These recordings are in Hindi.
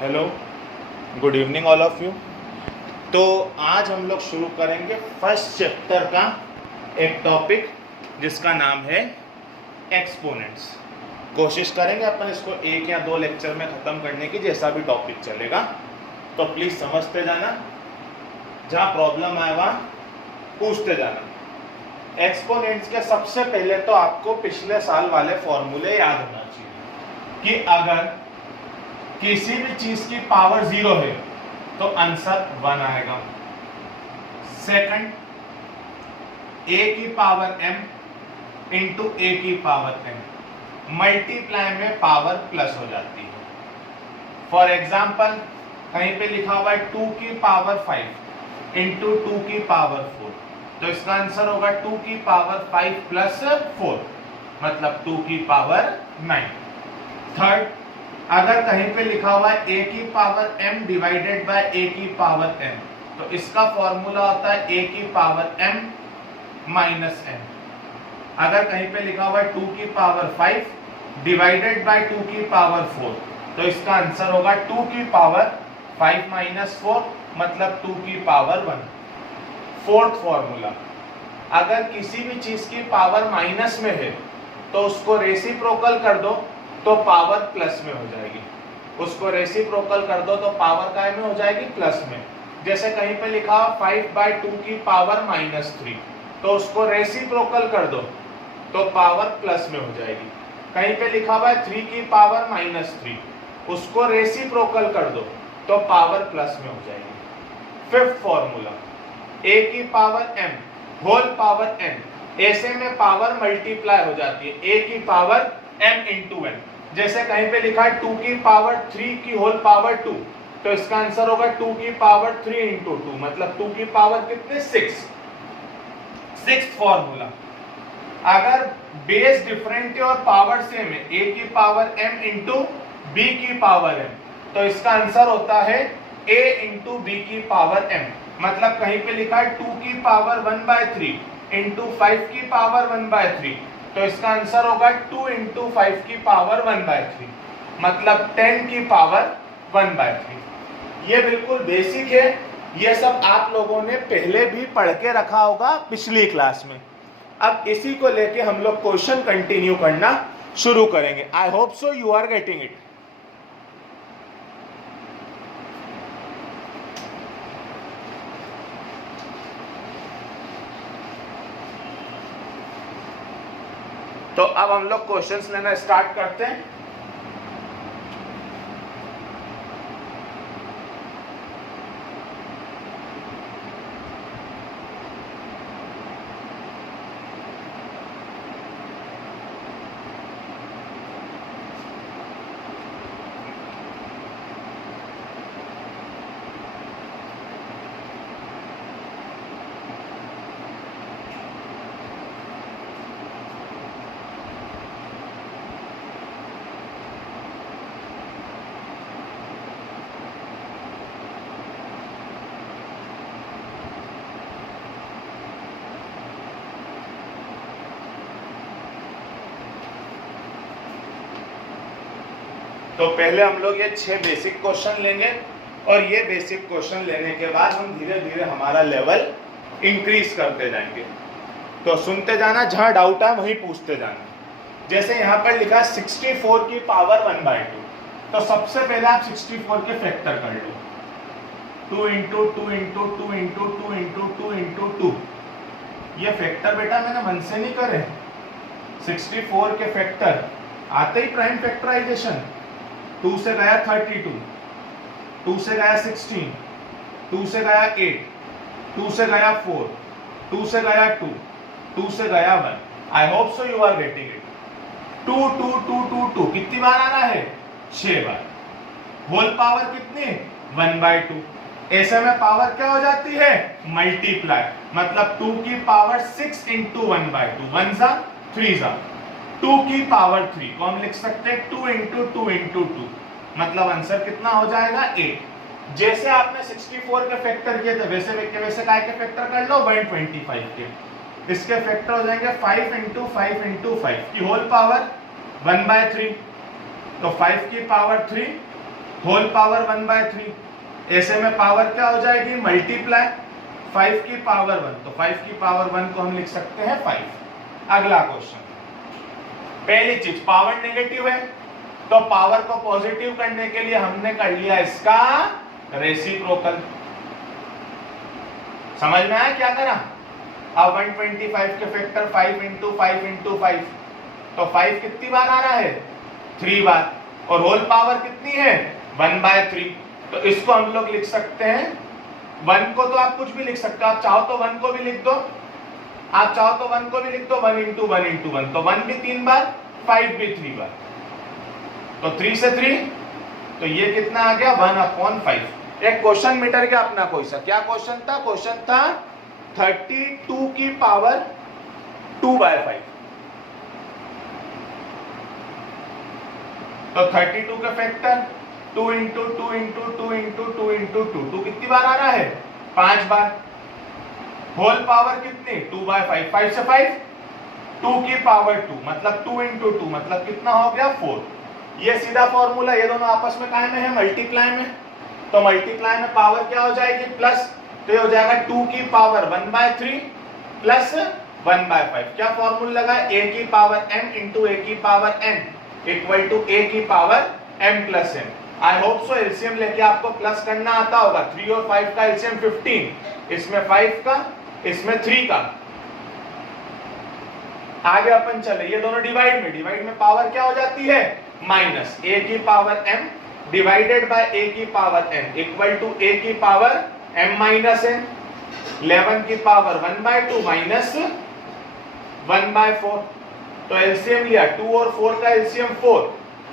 Hello, good evening all of you. तो आज हम लोग शुरू करेंगे फर्स्ट चैप्टर का एक टॉपिक जिसका नाम है एक्सपोनेंट्स। कोशिश करेंगे अपन इसको एक या दो लेक्चर में ख़त्म करने की, जैसा भी टॉपिक चलेगा। तो प्लीज़ समझते जाना, जहाँ प्रॉब्लम आए वहाँ पूछते जाना। एक्सपोनेंट्स के सबसे पहले तो आपको पिछले साल वाले फॉर्मूले याद होना चाहिए कि अगर किसी भी चीज की पावर 0 है तो आंसर 1 आएगा। सेकंड, a की पावर m इंटू a की पावर n, मल्टीप्लाई में पावर प्लस हो जाती है। फॉर एग्जाम्पल कहीं पे लिखा हुआ है 2 की पावर 5 इंटू 2 की पावर 4, तो इसका आंसर होगा 2 की पावर 5 प्लस 4, मतलब 2 की पावर 9। थर्ड, अगर कहीं पे लिखा हुआ है a की power m divided by a की पावर n, तो इसका फॉर्मूला होता है a की पावर m माइनस n। अगर कहीं पे लिखा हुआ है 2 की पावर 5 डिवाइडेड बाय 2 की पावर 4, तो इसका आंसर होगा 2 की पावर 5 माइनस 4, मतलब 2 की पावर 1। फोर्थ फॉर्मूला, अगर किसी भी चीज की पावर माइनस में है तो उसको रेसिप्रोकल कर दो तो पावर प्लस में हो जाएगी। उसको रेसिप्रोकल कर दो तो पावर काय में हो जाएगी, प्लस में। जैसे कहीं पे लिखा हो 5/2 की पावर -3, तो उसको रेसिप्रोकल कर दो तो पावर प्लस में हो जाएगी। कहीं पे लिखा हुआ है 3 की पावर -3, उसको रेसिप्रोकल कर दो तो पावर प्लस में हो जाएगी। फिफ्थ फॉर्मूला, a की power m whole power n, ऐसे में पावर मल्टीप्लाई हो जाती है, a की पावर m इंटू n। जैसे कहीं पे लिखा है 2 की पावर 3 की होल पावर 2, तो इसका आंसर होगा 2 की पावर 3 इंटू 2, मतलब 2 की पावर कितने, 6। सिक्स्थ फॉर्मूला, अगर बेस डिफरेंट है और पावर सेम है, a की पावर m इंटू b की पावर m, तो इसका आंसर होता है a इंटू b की पावर m। मतलब कहीं पे लिखा है 2 की पावर 1/3 इंटू 5 की पावर 1/3, तो इसका आंसर होगा 2 इंटू 5 की पावर 1/3, मतलब 10 की पावर 1/3। ये बिल्कुल बेसिक है, ये सब आप लोगों ने पहले भी पढ़ के रखा होगा पिछली क्लास में। अब इसी को लेके हम लोग क्वेश्चन कंटिन्यू करना शुरू करेंगे। I hope so you are getting it. तो अब हम लोग क्वेश्चंस लेना स्टार्ट करते हैं। तो पहले हम लोग ये 6 बेसिक क्वेश्चन लेंगे और ये बेसिक क्वेश्चन लेने के बाद हम धीरे धीरे हमारा लेवल इंक्रीज करते जाएंगे। तो सुनते जाना, जहां डाउट है वहीं पूछते जाना। जैसे यहाँ पर लिखा है 64 की पावर 1/2, तो सबसे पहले आप 64 के फैक्टर कर लो। 2 into 2 into 2 into 2 into 2 into 2। ये फैक्टर बेटा मैंने मन से नहीं करे। 64 के फैक्टर आते ही प्राइम फैक्टराइजेशन, 2 से गया 32, 2 से गया 16, 2 से गया 8, 2 से गया 4, 2 से गया 2, 2 से गया 1। I hope so you are getting it. 2 2 2 2 2 कितनी बार आना है, 6 बार। होल पावर कितनी, 1/2। ऐसे में पावर क्या हो जाती है, मल्टीप्लाई, मतलब 2 की पावर 6 इंटू 1/2, 1 जा 3 जा, 2 की पावर 3 को हम लिख सकते हैं 2 इंटू 2 इंटू 2, मतलब आंसर कितना हो जाएगा, 8। जैसे आपने 64 के फैक्टर किए थे वैसे काय के फैक्टर कर लो, 125 के। इसके फैक्टर हो जाएंगे 5 इंटू 5 इंटू 5 की होल पावर 1/3, तो 5 की पावर 3 होल पावर 1/3, ऐसे में पावर क्या हो जाएगी मल्टीप्लाई 5 की पावर 1, तो 5 की पावर 1 को हम लिख सकते हैं 5। अगला क्वेश्चन, पहली चीज पावर नेगेटिव है तो पावर को पॉजिटिव करने के लिए हमने कर लिया इसका रेसिप्रोकल। समझ में आया क्या करा? अब 125 के फैक्टर 5 इंटू 5 इंटू 5, तो 5 कितनी बार आ रहा है 3 बार, और होल पावर कितनी है 1/3, तो इसको हम लोग लिख सकते हैं 1 को तो आप कुछ भी लिख सकते हो, आप चाहो तो 1 को भी लिख दो, आप चाहो तो 1 को भी लिख दो 1 इंटू 1 इंटू 1, तो 1 भी 3 बार 5 भी 3 बार, तो 3 से 3, तो ये कितना आ गया 1/5। एक क्वेश्चन मीटर गया अपना कोई सा, क्या क्वेश्चन था? क्वेश्चन था 32 की पावर 2/5, तो 32 का factor 2 into 2 into 2 into 2 into 2 कितनी बार आ रहा है 5 बार, होल पावर कितनी 2/5, 5 से 5 2 की पावर 2 मतलब 2 इंटू 2 मतलब कितना हो गया 4। ये सीधा फॉर्मूला, ये दोनों आपस में काहे में है मल्टीप्लाई में, तो मल्टीप्लाई में पावर क्या हो जाएगी प्लस, तो ये हो जाएगा 2 की पावर 1/3 प्लस 1/5। क्या फॉर्मूला लगा? a की पावर m इंटू a की power n equal to a की power m plus n। I hope so LCM लेके आपको प्लस करना आता होगा। 3 और 5 का एलसीएम 15, इसमें 5 का इसमें 3 का। आगे अपन चले, ये दोनों डिवाइड में पावर क्या हो जाती है माइनस a की power m divided by a की power n equal to a की पावर m माइनस n, 11 की पावर 1/2 माइनस 1/4, तो एलसीएम लिया 2 और 4 का एलसीएम 4,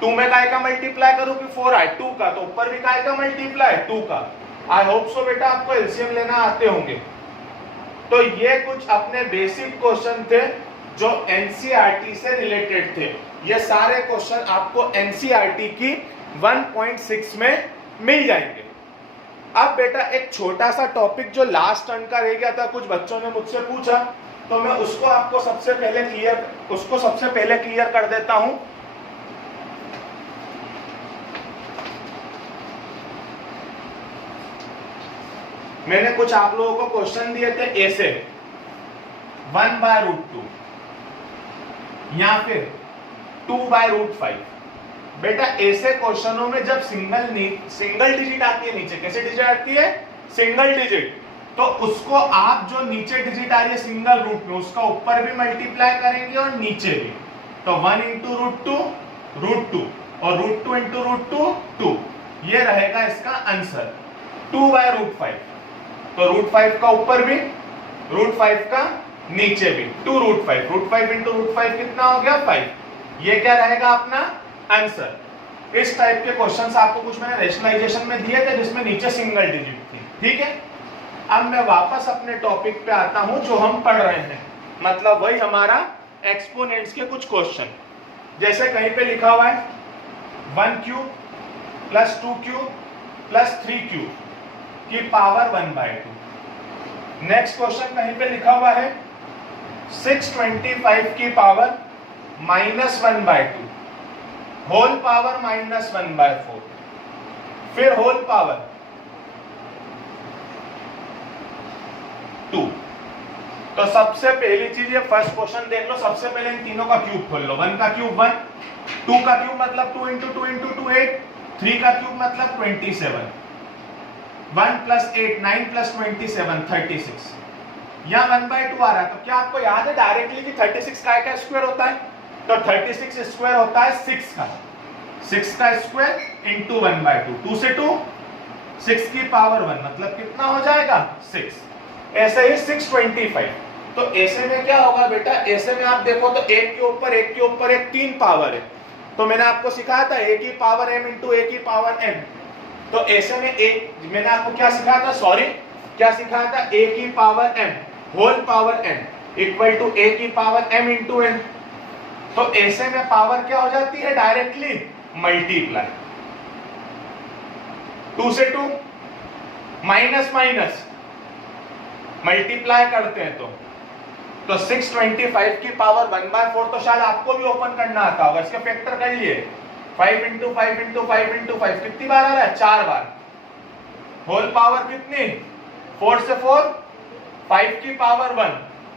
2 में काय का मल्टीप्लाई करूं कि 4 आए 2 का, तो ऊपर भी काय का मल्टीप्लाई 2 का। आई होप सो बेटा आपको एलसीएम लेना आते होंगे। तो ये कुछ अपने बेसिक क्वेश्चन थे जो एनसीईआरटी से रिलेटेड थे। ये सारे क्वेश्चन आपको एनसीईआरटी की 1.6 में मिल जाएंगे। अब बेटा एक छोटा सा टॉपिक जो लास्ट टर्न का रह गया था, कुछ बच्चों ने मुझसे पूछा, तो मैं उसको आपको सबसे पहले क्लियर कर देता हूं। मैंने कुछ आप लोगों को क्वेश्चन दिए थे ऐसे 1/√2 या फिर 2/√5। बेटा ऐसे क्वेश्चनों में जब सिंगल डिजिट आती है नीचे, कैसे डिजिट आती है सिंगल डिजिट, तो उसको आप जो नीचे डिजिट आ रही है सिंगल रूट में उसका ऊपर भी मल्टीप्लाई करेंगे और नीचे भी, तो 1 इंटू √2 और √2 इंटू √2 2, ये रहेगा इसका आंसर 2/√5। तो √5 का ऊपर भी √5 का नीचे भी 2√5, √5 इंटू √5 कितना हो गया 5, ये क्या रहेगा अपना आंसर। इस टाइप के क्वेश्चंस आपको कुछ मैंने रेशनलाइजेशन में दिए थे जिसमें नीचे सिंगल डिजिट थी, ठीक है। अब मैं वापस अपने टॉपिक पे आता हूं जो हम पढ़ रहे हैं, मतलब वही हमारा एक्सपोनेंट्स के कुछ क्वेश्चन। जैसे कहीं पे लिखा हुआ है 1³ + 2³ + 3³ की पावर 1/2। नेक्स्ट क्वेश्चन कहीं पे लिखा हुआ है 625 की पावर -1/2 होल पावर -1/4, फिर होल पावर 2। तो सबसे पहली चीज ये फर्स्ट क्वेश्चन देख लो, सबसे पहले इन तीनों का क्यूब खोल लो। 1 का क्यूब 1, 2 का क्यूब मतलब 2 इंटू 2 इंटू 2 8, 3 का क्यूब मतलब 27, 1 + 8 9 + 27 36, यहाँ 1/2 आ रहा है। तो क्या आपको याद है डायरेक्टली कि 36 का स्क्वायर होता है? तो 36 स्क्वायर होता है 6 का, 6 का स्क्वायर इंटू 1/2, 2 से 2 6 की पावर 1 मतलब कितना हो जाएगा 6। ऐसे ही 625। तो ऐसे में क्या होगा बेटा, ऐसे में आप देखो तो एक के ऊपर एक 3 पावर है। तो मैंने आपको सिखाया था a की पावर m इंटू a की पावर m। तो ऐसे में मैंने आपको क्या सिखाया था, क्या सिखाया था, a की power m whole power n equal to a की पावर m इंटू n। तो ऐसे में पावर क्या हो जाती है डायरेक्टली मल्टीप्लाई, 2 से 2 माइनस मल्टीप्लाई करते हैं तो 625 की पावर 1/4 तो शायद आपको भी ओपन करना आता होगा, इसके फैक्टर कर लिए 5 इंटू 5 इंटू 5 इंटू 5 कितनी बार आ रहा है? 4 बार। होल पावर कितनी? 4 से 4 5 की पावर 1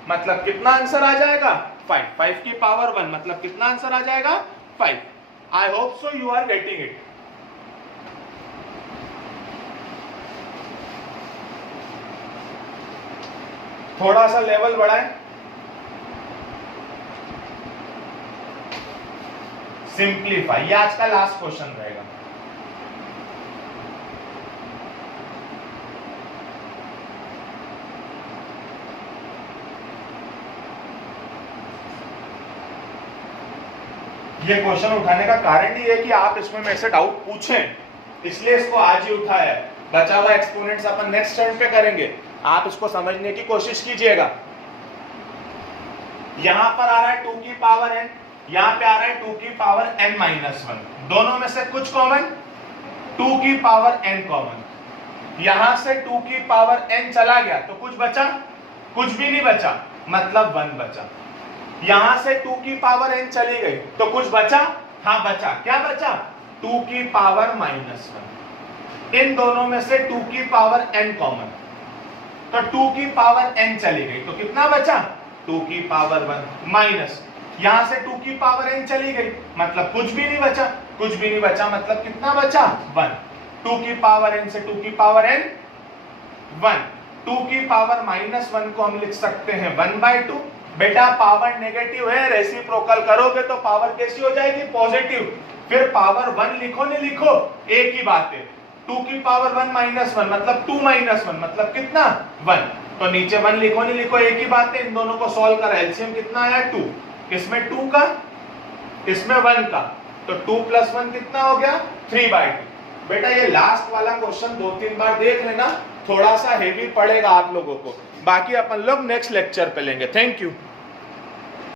मतलब कितना आंसर आ जाएगा? 5। 5 की पावर 1 मतलब कितना आंसर आ जाएगा? 5। I hope so you are getting it. थोड़ा सा लेवल बढ़ाएं। सिंप्लीफाई, ये आज का लास्ट क्वेश्चन रहेगा। ये क्वेश्चन उठाने का कारण ये है कि आप इसमें मेरे से डाउट पूछें, इसलिए इसको आज ही उठाया है। बचा हुआ एक्सपोनेंट्स अपन नेक्स्ट टर्म पे करेंगे, आप इसको समझने की कोशिश कीजिएगा। यहां पर आ रहा है 2 की पावर n, यहां पे आ रहा है 2 की पावर n माइनस 1, दोनों में से कुछ कॉमन, 2 की पावर n कॉमन। यहां से 2 की पावर n चला गया तो कुछ बचा? कुछ भी नहीं बचा, मतलब 1 बचा। यहां से 2 की पावर n चली गई तो कुछ बचा? हाँ बचा। क्या बचा? 2 की पावर माइनस 1। इन दोनों में से 2 की पावर n कॉमन, तो 2 की पावर n चली गई तो कितना बचा? 2 की पावर 1 माइनस, यहां से 2 की पावर n चली गई मतलब कुछ भी नहीं बचा। कुछ भी नहीं बचा मतलब कितना बचा? 1। 2 की पावर n से 2 की पावर n 1। 2 की पावर माइनस 1 को हम लिख सकते हैं 1/2। बेटा पावर नेगेटिव है, रेसिप्रोकल करोगे तो पावर कैसी हो जाएगी? पॉजिटिव। फिर पावर 1 लिखो नहीं लिखो एक ही बात है। 2 की पावर 1 माइनस 1 मतलब 2 माइनस 1 मतलब कितना? 1। तो नीचे 1 लिखो नहीं लिखो एक ही बात है। इन दोनों को सॉल्व करा, एलसीएम कितना आया? 2। इसमें 2 का, इसमें 1 का, तो 2 प्लस 1 कितना हो गया? 3/2। बेटा ये लास्ट वाला क्वेश्चन 2-3 बार देख लेना, थोड़ा सा हेवी पड़ेगा आप लोगों को, बाकी अपन लोग नेक्स्ट लेक्चर पे लेंगे। Thank you.